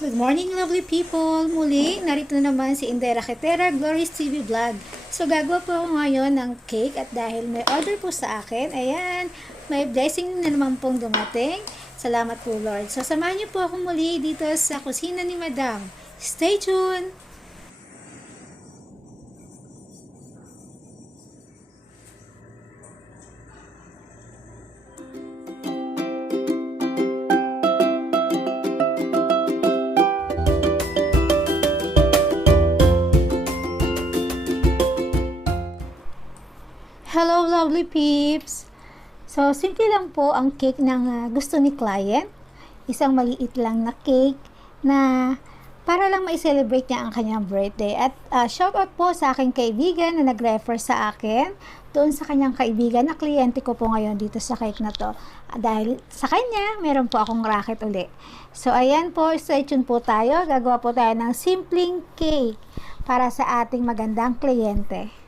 Good morning, lovely people! Muli, narito na naman si Indera Ketera, Glorious TV Vlog. So, gagawa po ako ngayon ng cake at dahil may order po sa akin, ayan, may blessing na naman pong dumating. Salamat po, Lord. So, samahan niyo po ako muli dito sa kusina ni Madam. Stay tuned! Hello, lovely peeps! So, simple lang po ang cake ng gusto ni client. Isang maliit lang na cake na para lang ma-celebrate niya ang kanyang birthday. At shout out po sa aking kaibigan na nag-refer sa akin doon sa kanyang kaibigan na kliyente ko po ngayon dito sa cake na to. Dahil sa kanya, meron po akong racket uli. So, ayan po, stay tuned po tayo. Gagawa po tayo ng simpleng cake para sa ating magandang kliyente.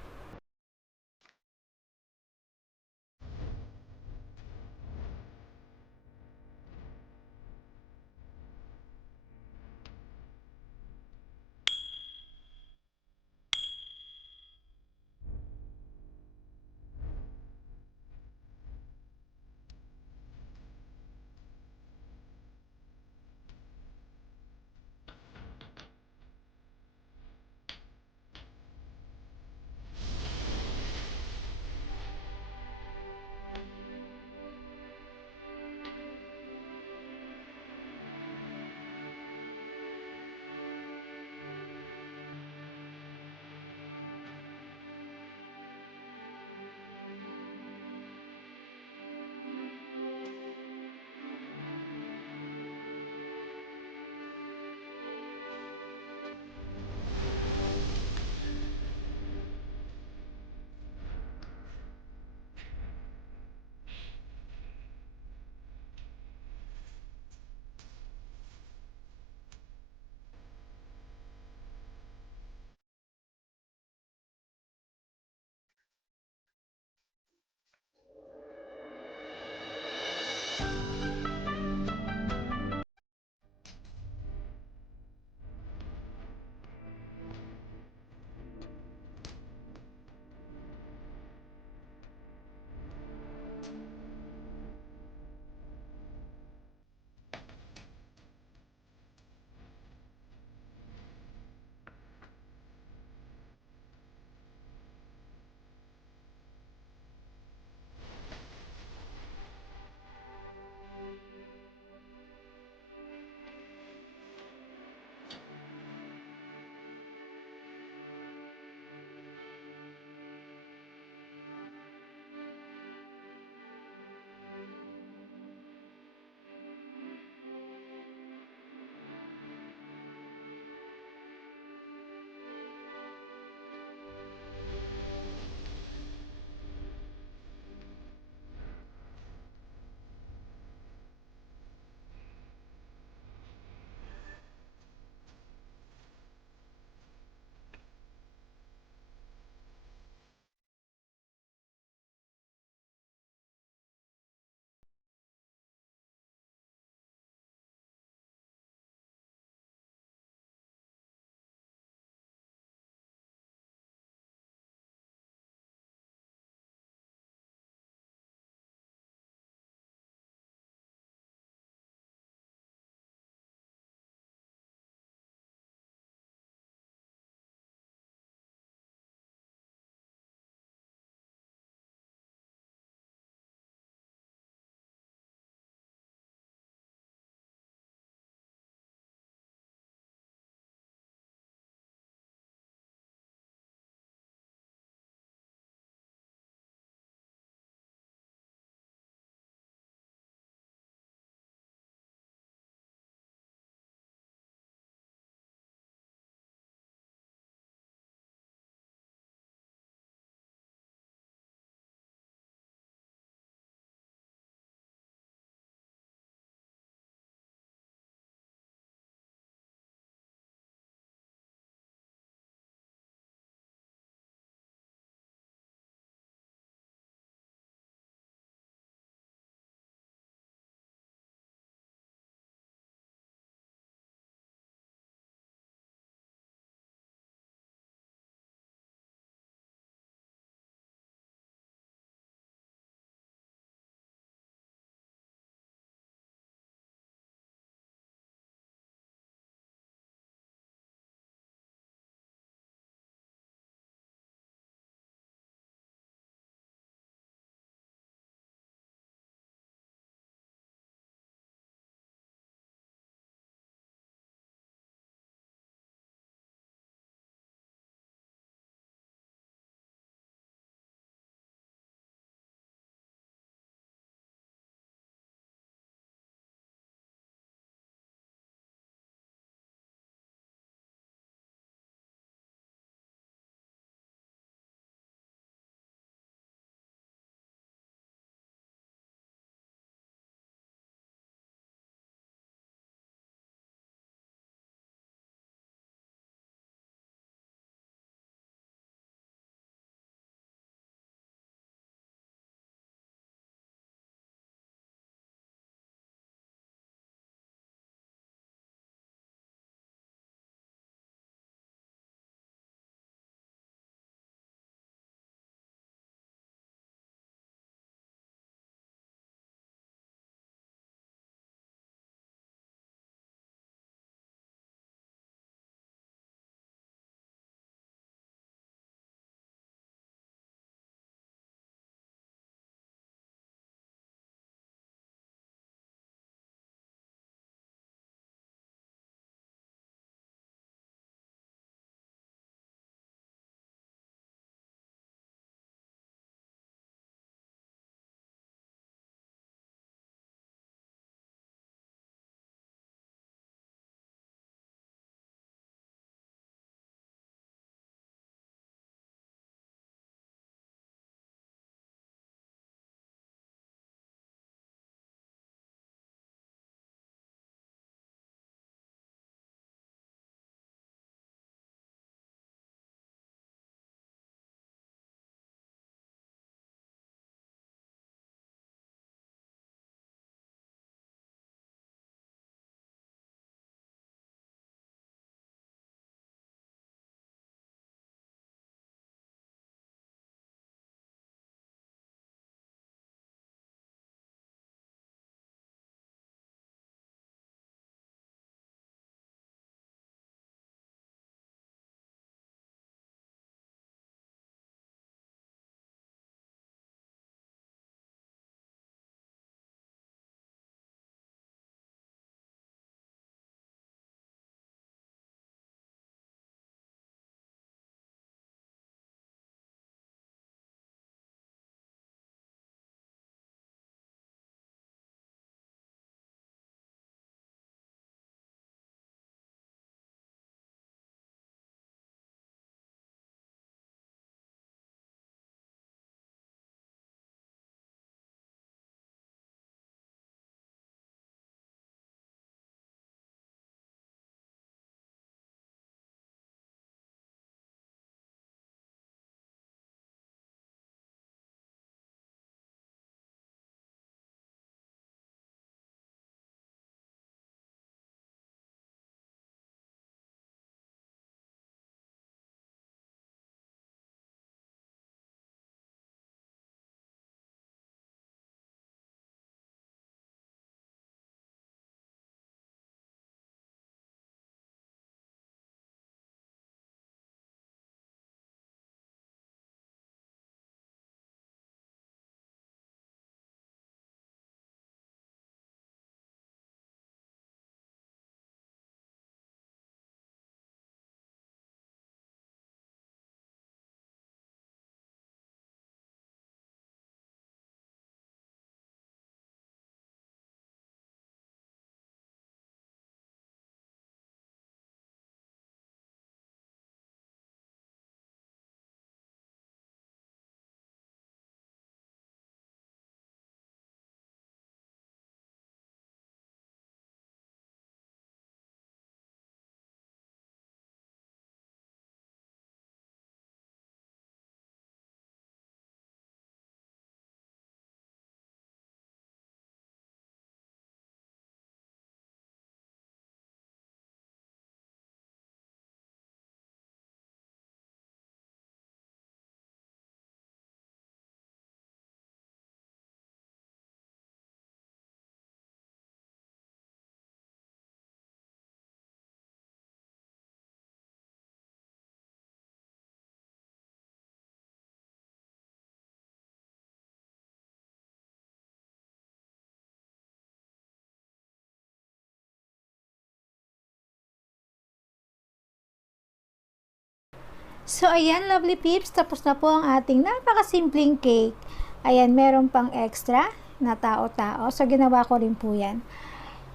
So, ayan, lovely peeps, tapos na po ang ating napakasimpleng cake. Ayan, meron pang extra na tao-tao. So, ginawa ko rin po yan.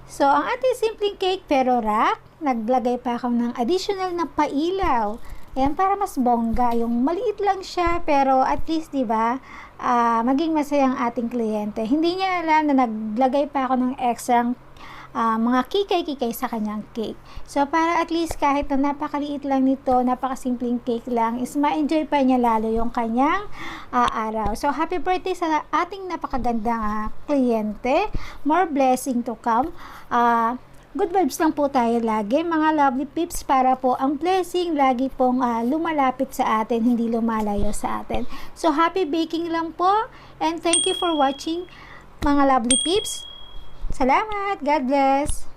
So, ang ating simpleng cake pero wrap, naglagay pa ako ng additional na pailaw. Ayan, para mas bongga. Yung maliit lang siya, pero at least, di ba, maging masaya ang ating kliyente. Hindi niya alam na naglagay pa ako ng extra mga kikay-kikay sa kanyang cake. So, para at least kahit na napakaliit lang nito, napakasimpleng cake lang, is ma-enjoy pa niya lalo yung kanyang araw. So, happy birthday sa ating napakagandang kliyente. More blessing to come. Good vibes lang po tayo lagi, mga lovely peeps, para po ang blessing lagi pong lumalapit sa atin, hindi lumalayo sa atin. So, happy baking lang po, and thank you for watching, mga lovely peeps. Salamat! God bless!